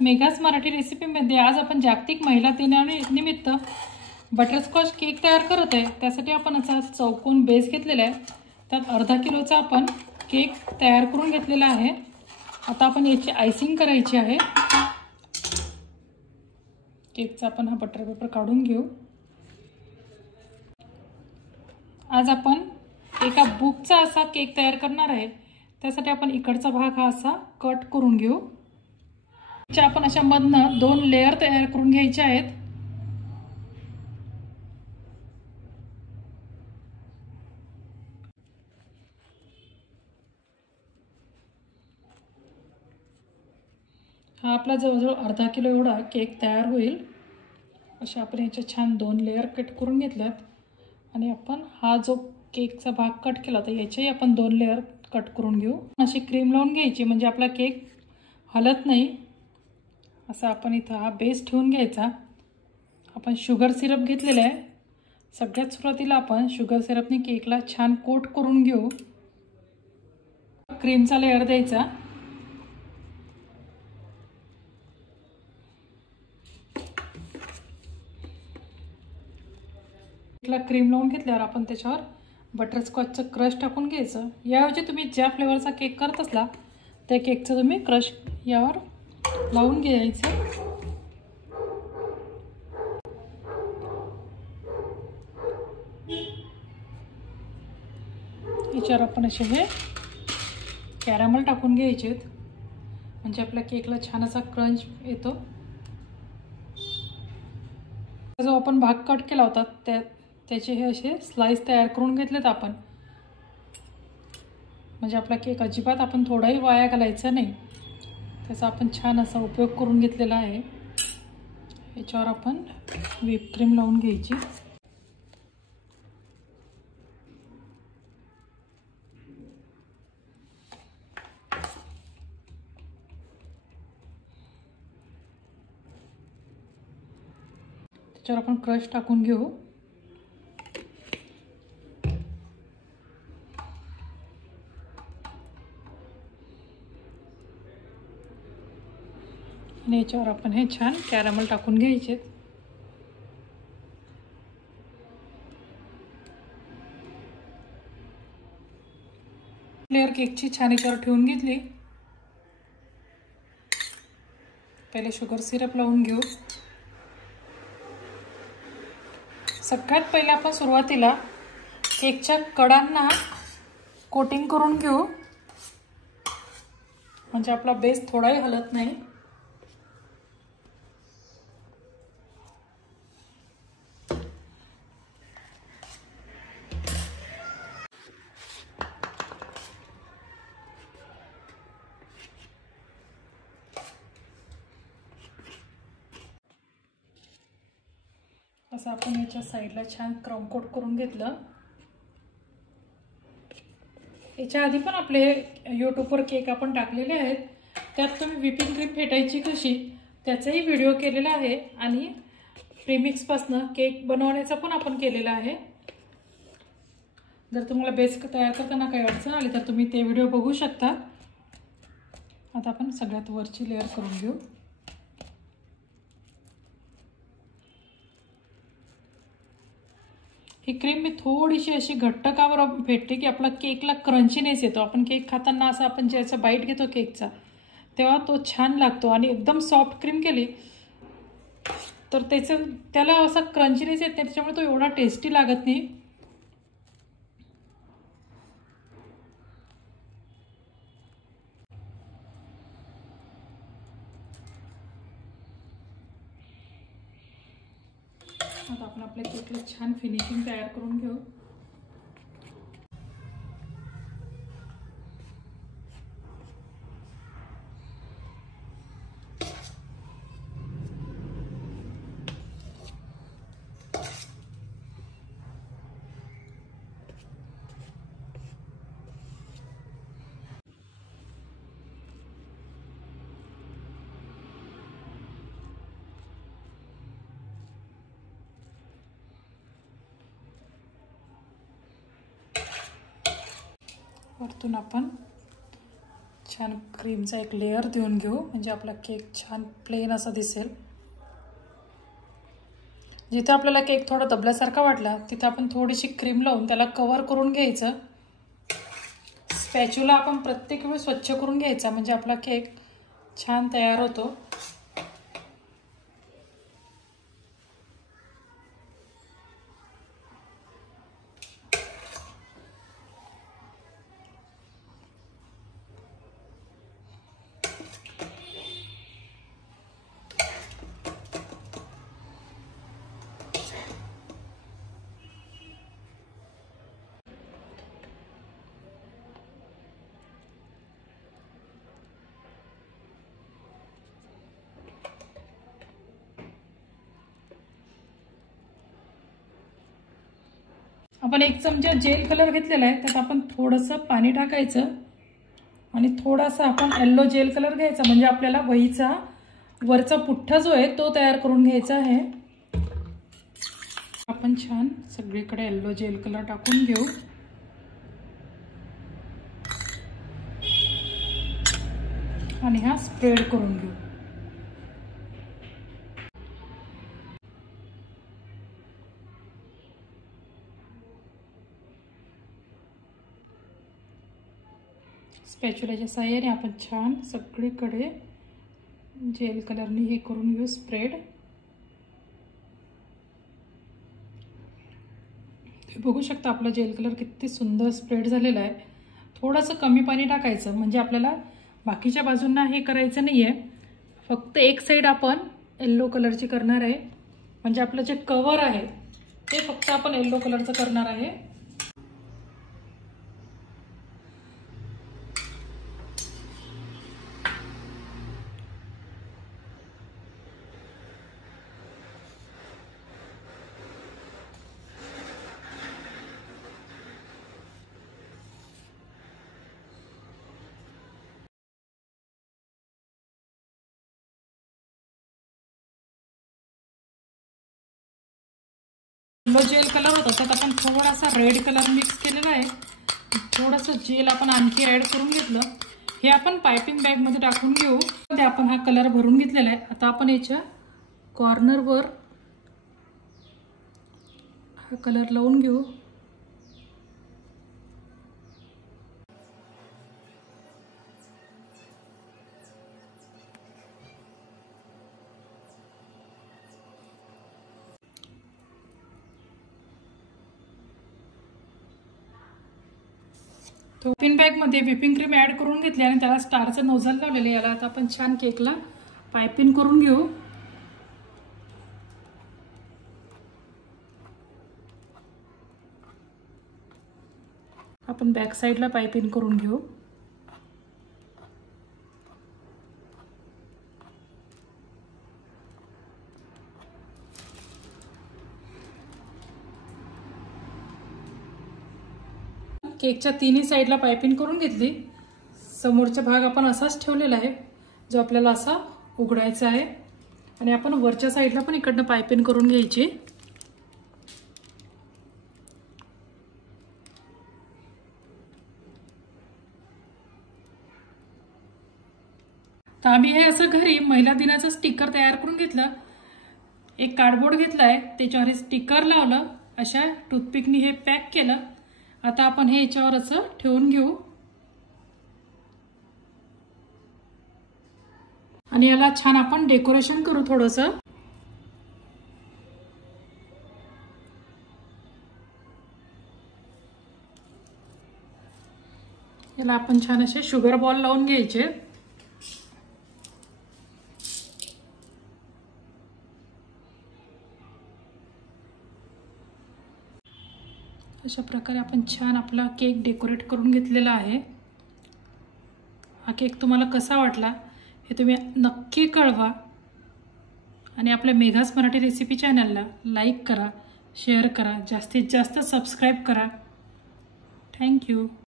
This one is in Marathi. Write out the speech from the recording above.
मेघास मराठी रेसिपीमध्ये आज आपण जागतिक महिला दिनानिमित्त बटरस्कॉच केक तयार करत आहे। त्यासाठी आपण असा चौकोन बेस घेतलेला आहे। त्यात अर्धा किलोचा आपण केक तयार करून घेतलेला आहे। आता आपण याची आयसिंग करायची आहे। केकचा आपण हा बटर पेपर काढून घेऊ। आज आपण एका बुकचा असा केक तयार करणार आहे। त्यासाठी आपण इकडचा भाग हा असा कट करून घेऊ। आपण अशा मधनं 2 लेयर तयार करून घ्यायचे आहेत। हा आपला जवळजवळ अर्धा किलो एवढा केक तयार होईल। अशा आपण याचे छान 2 लेयर कट करून घेतल्यात आणि आपण हा जो केकचा भाग कट केला होता याचे आपण 2 लेयर कट करून घेऊ। अशी क्रीम लावून घ्यायची म्हणजे आपला केक हलत नाही। असा आपण इथं हा बेस ठेवून घ्यायचा। आपण शुगर सिरप घेतलेला आहे। सगळ्यात सुरुवातीला आपण शुगर सिरपने केकला छान कोट करून घेऊ। क्रीमचा लेयर द्यायचा। केकला क्रीम लावून घेतल्यावर आपण त्याच्यावर बटरस्कॉचचं क्रश टाकून घ्यायचं। याऐवजी तुम्ही ज्या फ्लेवरचा केक करत असला त्या केकचं तुम्ही क्रश यावर लावून घ्यायचं। याच्यावर आपण असे हे कॅरमल टाकून घ्यायचे म्हणजे आपल्या केकला छान असा क्रंच येतो। जो आपण भाग कट केला होता त्याचे हे असे स्लाइस तयार करून घेतलेत आपण, म्हणजे आपला केक अजिबात आपण थोडाही वाया घालायचा नाही। त्याचा आपण छान असा उपयोग करून घेतलेला आहे। याच्यावर आपण व्हिप क्रीम लावून घ्यायची। त्याच्यावर आपण क्रश टाकून घेऊ। आणि याच्यावर आपण हे छान कॅरमल टाकून घ्यायचे। लेयर केकची छान याच्यावर ठेवून घेतली। पहिले शुगर सिरप लावून घेऊ। सगळ्यात पहिले आपण सुरुवातीला केकच्या कडांना कोटिंग करून घेऊ म्हणजे आपला बेस थोडाही हलत नाही। असं आपण याच्या साईडला छान क्राउन कोट करून घेतलं। याच्या आधी पण आपले यूट्यूबवर केक आपण टाकलेले आहेत। त्यात तुम्ही व्हिपिंग क्रीम फेटायची कशी त्याचाही व्हिडिओ केलेला आहे आणि प्रीमिक्सपासून केक बनवण्याचा पण आपण केलेला आहे। जर तुम्हाला बेस तयार करताना काही अडचण आली तर तुम्ही ते व्हिडिओ बघू शकता। आता आपण सगळ्यात वरची लेयर करून घेऊ। ही क्रीम मी थोडीशी अशी घट्ट का बरं फेटते की आपला केकला क्रंचीनेस येतो। आपण केक खाताना असं आपण ज्याचा बाईट घेतो केकचा तेव्हा तो छान लागतो आणि एकदम सॉफ्ट क्रीम केली तर त्याला असा क्रंचीनेस येत नाही, त्याच्यामुळे तो एवढा टेस्टी लागत नाही। आता आपण आपल्या केकला छान फिनिशिंग तयार करून घेऊ। वरतून आपण छान क्रीमचा एक लेयर देऊन घेऊ, म्हणजे आपला केक छान प्लेन असा दिसेल. जिथे आपल्याला केक थोडा दबल्यासारखा वाटला तिथे आपण थोडीशी क्रीम लावून त्याला कव्हर करून घ्यायचं. स्पॅच्युला आपण प्रत्येक वेळी स्वच्छ करून घ्यायचा, म्हणजे आपला केक छान तयार होतो. आपण 1 चमचा जेल कलर घेतलेला आहे, त्यात आपण थोडंसं पाणी टाकायचं आणि थोडासा आपण येलो जेल कलर घ्यायचा, म्हणजे आपल्याला वहीचा वरचा पुठ्ठा जो आहे तो तयार करून घ्यायचा आहे. आपण छान सगळीकडे येलो जेल कलर टाकून घेऊ. आणि हा स्प्रेड करून घेऊ. स्पॅच्युलाच्या साहाय्याने आपण छान सगळीकडे जेल कलरने हे करून घेऊ स्प्रेड. तुम्ही बघू शकता आपला जेल कलर किती सुंदर स्प्रेड झालेला आहे. थोडंसं कमी पाणी टाकायचं, म्हणजे आपल्याला बाकीच्या बाजूंना हे करायचं नाही आहे, फक्त एक साईड आपण येल्लो कलरची करणार आहे. म्हणजे आपलं जे कवर आहे ते फक्त आपण येल्लो कलरचं करणार आहे. येलो जेल कलर होता त्यात आपण थोडासा रेड कलर मिक्स केलेला आहे. थोडंसं जेल आपण आणखी ॲड करून घेतलं. हे आपण पायपिंग बॅगमध्ये टाकून घेऊ. ते आपण हा कलर भरून घेतलेला आहे. आता आपण याच्या कॉर्नरवर हा कलर लावून घेऊ. तो व्हिपिंग बॅगमध्ये व्हिपिंग क्रीम ॲड करून घेतली आणि त्याला स्टारचं नोझल लावलेले. याला आता आपण छान केकला पायपिंग करून घेऊ. आपण बॅक साईडला पायपिंग करून घेऊ. केकच्या तिन्ही साईडला पायपिंग करून घेतली. समोरचा भाग आपण असाच ठेवलेला आहे, जो आपल्याला असा उघडायचा आहे. आणि आपण वरच्या साईडला पण इकडनं पायपिंग करून घ्यायची. तर आम्ही हे असं घरी महिला दिनाचं स्टिकर तयार करून घेतलं. एक कार्डबोर्ड घेतलाय, त्याच्यावर हे स्टिकर लावलं, अशा टूथपिकनी हे पॅक केलं. आता आपण हे याच्यावर असं ठेवून घेऊ आणि याला छान आपण डेकोरेशन करू थोडंसं. याला आपण छान असे शुगर बॉल लावून घ्यायचे. अशा प्रकारे आपण छान आपला केक डेकोरेट करून घेतलेला आहे. हा केक तुम्हाला कसा वाटला हे तुम्ही नक्की कळवा आणि आपल्या मेघास मराठी रेसिपी चॅनलला लाईक करा, शेअर करा, जास्तीत जास्त सबस्क्राईब करा. थँक्यू.